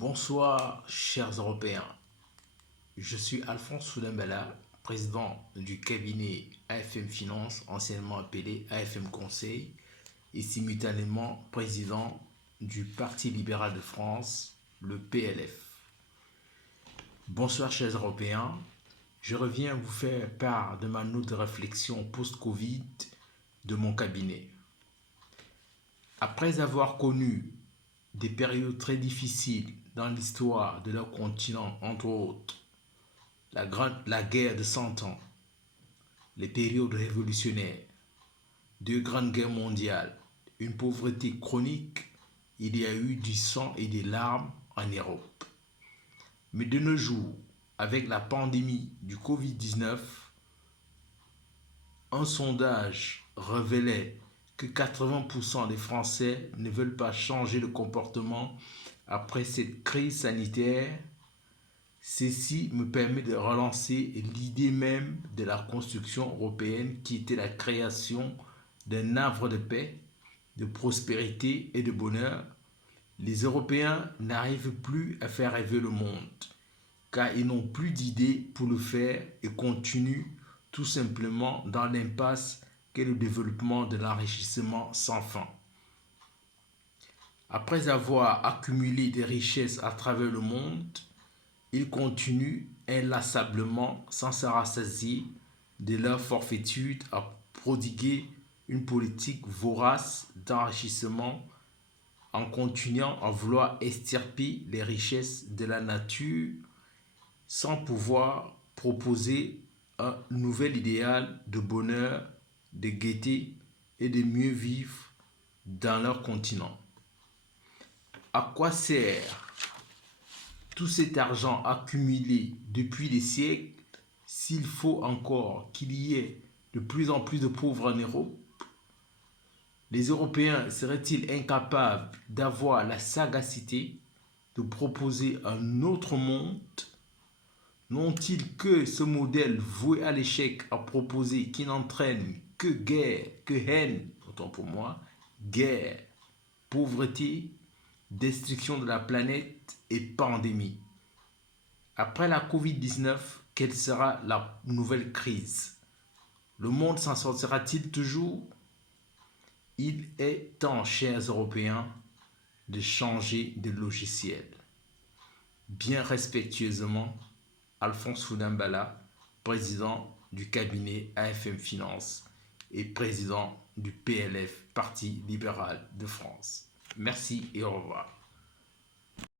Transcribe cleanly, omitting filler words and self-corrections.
Bonsoir, chers Européens. Je suis Alphonse Soudambala, président du cabinet AFM Finance, anciennement appelé AFM Conseil, et simultanément président du Parti libéral de France, le PLF. Bonsoir, chers Européens. Je reviens vous faire part de ma note de réflexion post-Covid de mon cabinet. Après avoir connu des périodes très difficiles dans l'histoire de leur continent, entre autres la guerre de 100 ans, les périodes révolutionnaires, deux grandes guerres mondiales, une pauvreté chronique, il y a eu du sang et des larmes en Europe. Mais de nos jours, avec la pandémie du Covid-19, un sondage révélait que 80% des Français ne veulent pas changer de comportement après cette crise sanitaire. Ceci me permet de relancer l'idée même de la construction européenne qui était la création d'un havre de paix, de prospérité et de bonheur. Les Européens n'arrivent plus à faire rêver le monde car ils n'ont plus d'idées pour le faire et continuent tout simplement dans l'impasse qu'est le développement de l'enrichissement sans fin. Après avoir accumulé des richesses à travers le monde, ils continuent inlassablement, sans se rassasier de leur forfaitude, à prodiguer une politique vorace d'enrichissement en continuant à vouloir extirper les richesses de la nature sans pouvoir proposer un nouvel idéal de bonheur, de gaieté et de mieux vivre dans leur continent. À quoi sert tout cet argent accumulé depuis des siècles s'il faut encore qu'il y ait de plus en plus de pauvres en Europe? Les Européens seraient-ils incapables d'avoir la sagacité de proposer un autre monde? N'ont-ils que ce modèle voué à l'échec à proposer qui n'entraîne que guerre, que haine, autant pour moi, guerre, pauvreté, destruction de la planète et pandémie? Après la Covid-19, quelle sera la nouvelle crise? Le monde s'en sortira-t-il toujours? Il est temps, chers Européens, de changer de logiciel. Bien respectueusement, Alphonse Soudambala, président du cabinet AFM Finance et président du PLF, Parti libéral de France. Merci et au revoir.